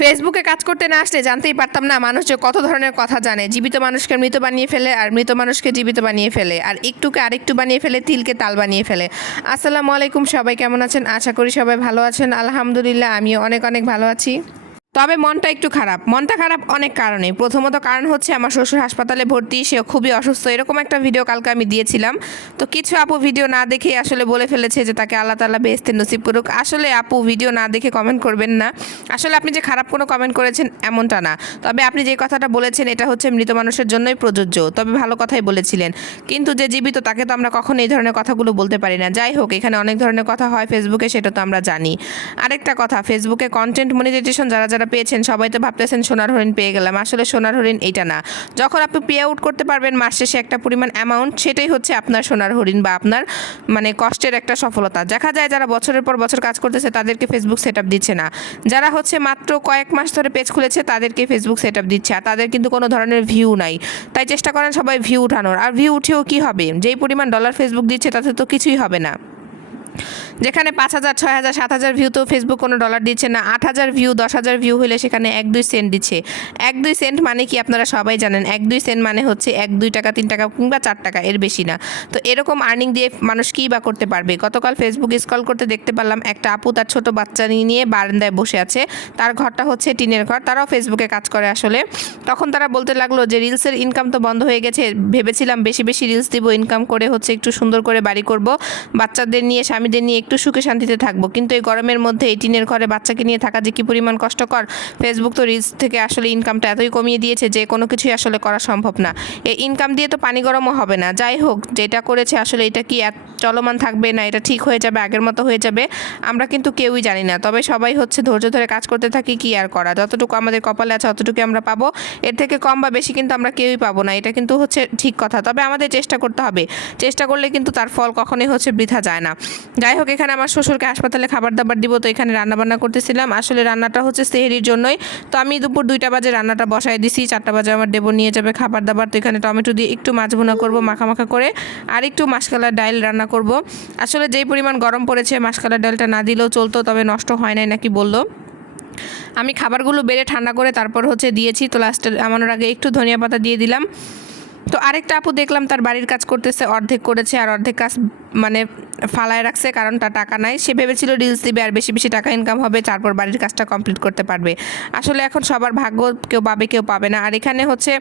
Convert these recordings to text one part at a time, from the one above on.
ফেসবুকে কাজ করতে না আসলে জানতেই পারতাম না মানুষ যে কত ধরনের কথা জানে। জীবিত মানুষকে মৃত বানিয়ে ফেলে আর মৃত মানুষকে জীবিত বানিয়ে ফেলে। আর একটুকে আরেকটু বানিয়ে ফেলে, তিলকে তাল বানিয়ে ফেলে। আসসালামু আলাইকুম সবাই, কেমন আছেন? আশা করি সবাই ভালো আছেন। আলহামদুলিল্লাহ, আমিও অনেক অনেক ভালো আছি। তবে মনটা একটু খারাপ। মনটা খারাপ অনেক কারণে। প্রথমত কারণ হচ্ছে আমার শ্বশুর হাসপাতালে ভর্তি সে খুবই অসুস্থ। এরকম একটা ভিডিও কালকে আমি দিয়েছিলাম। তো কিছু আপু ভিডিও না দেখে আসলে বলে ফেলেছে যে তাকে আল্লাহ তালা বেহেস্তে নসিব করুক। আসলে আপু ভিডিও না দেখে কমেন্ট করবেন না। আসলে আপনি যে খারাপ কোনো কমেন্ট করেছেন এমনটা না। তবে আপনি যে কথাটা বলেছেন, এটা হচ্ছে মৃত মানুষের জন্যই প্রযোজ্য। তবে ভালো কথাই বলেছিলেন। কিন্তু যে জীবিত, তাকে তো আমরা কখনো এই ধরনের কথাগুলো বলতে পারি না। যাই হোক, এখানে অনেক ধরনের কথা হয়। ফেসবুকে সেটা তো আমরা জানি। আরেকটা কথা ফেসবুকে কন্টেন্ট মনিটাইজেশন যারা যারা পেয়েছেন, সবাই তো ভাবতেছেন সোনার হরিণ পেয়ে গেলাম। আসলে সোনার হরিণ এইটা না। যখন আপনি পে আউট করতে পারবেন, মাস শেষে একটা পরিমাণ অ্যামাউন্ট সেটাই হচ্ছে আপনার সোনার হরিণ বা আপনার মানে কষ্টের একটা সফলতা। দেখা যায় যারা বছরের পর বছর কাজ করতেছে, তাদেরকে ফেসবুক সেট দিচ্ছে না। যারা হচ্ছে মাত্র কয়েক মাস ধরে পেজ খুলেছে, তাদেরকে ফেসবুক সেট দিচ্ছে। আর তাদের কিন্তু কোনো ধরনের ভিউ নাই। তাই চেষ্টা করেন সবাই ভিউ উঠানোর। আর ভিউ উঠেও কি হবে? যেই পরিমাণ ডলার ফেসবুক দিচ্ছে, তাতে তো কিছুই হবে না। যেখানে পাঁচ হাজার, ছয় হাজার, সাত হাজার ভিউতেও ফেসবুক কোনো ডলার দিচ্ছে না, আট হাজার ভিউ দশ হাজার ভিউ হলে সেখানে এক দুই সেন্ট দিচ্ছে। এক দুই সেন্ট মানে কি আপনারা সবাই জানেন? এক দুই সেন্ট মানে হচ্ছে এক, দুই টাকা, তিন টাকা কিংবা চার টাকা, এর বেশি না। তো এরকম আর্নিং দিয়ে মানুষ কী বা করতে পারবে? গতকাল ফেসবুক স্কল করতে দেখতে পারলাম, একটা আপু তার ছোট বাচ্চা নিয়ে বারান্দায় বসে আছে। তার ঘরটা হচ্ছে টিনের ঘর, তারাও ফেসবুকে কাজ করে আসলে। তখন তারা বলতে লাগল যে রিলসের ইনকাম তো বন্ধ হয়ে গেছে। ভেবেছিলাম বেশি বেশি রিলস দিব ইনকাম করে হচ্ছে একটু সুন্দর করে বাড়ি করব। বাচ্চাদের নিয়ে স্বামীদের নিয়ে একটু সুখে শান্তিতে থাকব। কিন্তু এই গরমের মধ্যে এই টিনের ঘরে বাচ্চাকে নিয়ে থাকা যে কী পরিমাণ কষ্টকর ফেসবুক তো রিলস থেকে আসলে ইনকামটা এতই কমিয়ে দিয়েছে যে কোনো কিছুই আসলে করা সম্ভব না। এই ইনকাম দিয়ে তো পানি গরমও হবে না। যাই হোক, যেটা করেছে আসলে এটা কি চলমান থাকবে না এটা ঠিক হয়ে যাবে, আগের মতো হয়ে যাবে, আমরা কিন্তু কেউই জানি না। তবে সবাই হচ্ছে ধৈর্য ধরে কাজ করতে থাকি, কি আর করা? যতটুকু আমাদের কপালে আছে ততটুকু আমরা পাবো। এর থেকে কম বা বেশি কিন্তু আমরা কেউই পাবো না। এটা কিন্তু হচ্ছে ঠিক কথা। তবে আমাদের চেষ্টা করতে হবে। চেষ্টা করলে কিন্তু তার ফল কখনোই হচ্ছে বৃথা যায় না। যাই হোক এখানে আমার শ্বশুরকে হাসপাতালে খাবার দাবার দিব, তো এখানে রান্নাবান্না করতেছিলাম। আসলে রান্নাটা হচ্ছে সেহেরির জন্যই। তো আমি দুপুর দুইটা বাজে রান্নাটা বসাই দিছি, চারটা বাজে আমার দেবো নিয়ে যাবে খাবার দাবার। তো এখানে টমেটো দিয়ে একটু মাছ ভুনা করব মাখা মাখা করে, আর একটু মাসকালার ডাল রান্না করব। আসলে যেই পরিমাণ গরম পড়েছে মাসকালার ডালটা না দিলেও চলতো, তবে নষ্ট হয় নাই নাকি বলল। আমি খাবারগুলো বেড়ে ঠান্ডা করে তারপর হচ্ছে দিয়েছি, তো লাস্টে আমানোর আগে একটু ধনিয়া পাতা দিয়ে দিলাম। তো আরেকটা আপু দেখলাম তার বাড়ির কাজ করতেছে, অর্ধেক করেছে আর অর্ধেক কাজ মানে ফালায় রাখছে, কারণ তার টাকা নাই। সে ভেবেছিল রিলস দিবে আর বেশি বেশি টাকা ইনকাম হবে, তারপর বাড়ির কাজটা কমপ্লিট করতে পারবে। আসলে এখন সবার ভাগ্য কেউ পাবে কেউ পাবে না। আর এখানে হচ্ছে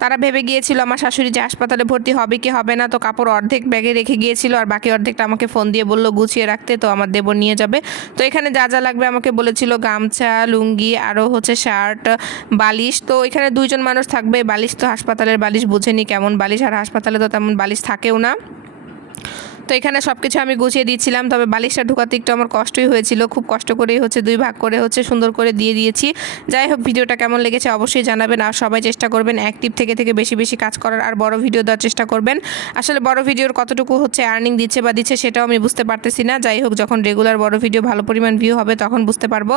তারা ভেবে গিয়েছিল, আমার শাশুড়ি যে হাসপাতালে ভর্তি হবে কি হবে না? তো কাপড় অর্ধেক ব্যাগে রেখে গিয়েছিল আর বাকি অর্ধেকটা আমাকে ফোন দিয়ে বলল, গুছিয়ে রাখতে, তো আমার দেবর নিয়ে যাবে। তো এখানে যা যা লাগবে আমাকে বলেছিল, গামছা, লুঙ্গি আরও হচ্ছে শার্ট বালিশ। তো এখানে দুইজন মানুষ থাকবে, বালিশ তো হাসপাতালের বালিশ বুঝেনি কেমন বালিশ আর হাসপাতালে তো তেমন বালিশ থাকেও না। তো এখানে সব কিছু আমি গুছিয়ে দিচ্ছিলাম, তবে বালিশটা ঢুকাতে একটু আমার কষ্টই হয়েছিল। খুব কষ্ট করেই হচ্ছে দুই ভাগ করে হচ্ছে সুন্দর করে দিয়ে দিয়েছি। যাই হোক, ভিডিওটা কেমন লেগেছে অবশ্যই জানাবেন আর সবাই চেষ্টা করবেন অ্যাক্টিভ থেকে থেকে বেশি বেশি কাজ করার আর বড় ভিডিও দেওয়ার চেষ্টা করবেন। আসলে বড় ভিডিওর কতটুকু হচ্ছে আর্নিং দিচ্ছে বা দিচ্ছে সেটাও আমি বুঝতে পারতেছি না। যাই হোক, যখন রেগুলার বড় ভিডিও ভালো পরিমাণ ভিউ হবে তখন বুঝতে পারব।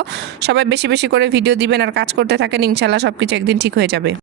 সবাই বেশি বেশি করে ভিডিও দিবেন আর কাজ করতে থাকেন ইনশাল্লাহ সব কিছু একদিন ঠিক হয়ে যাবে।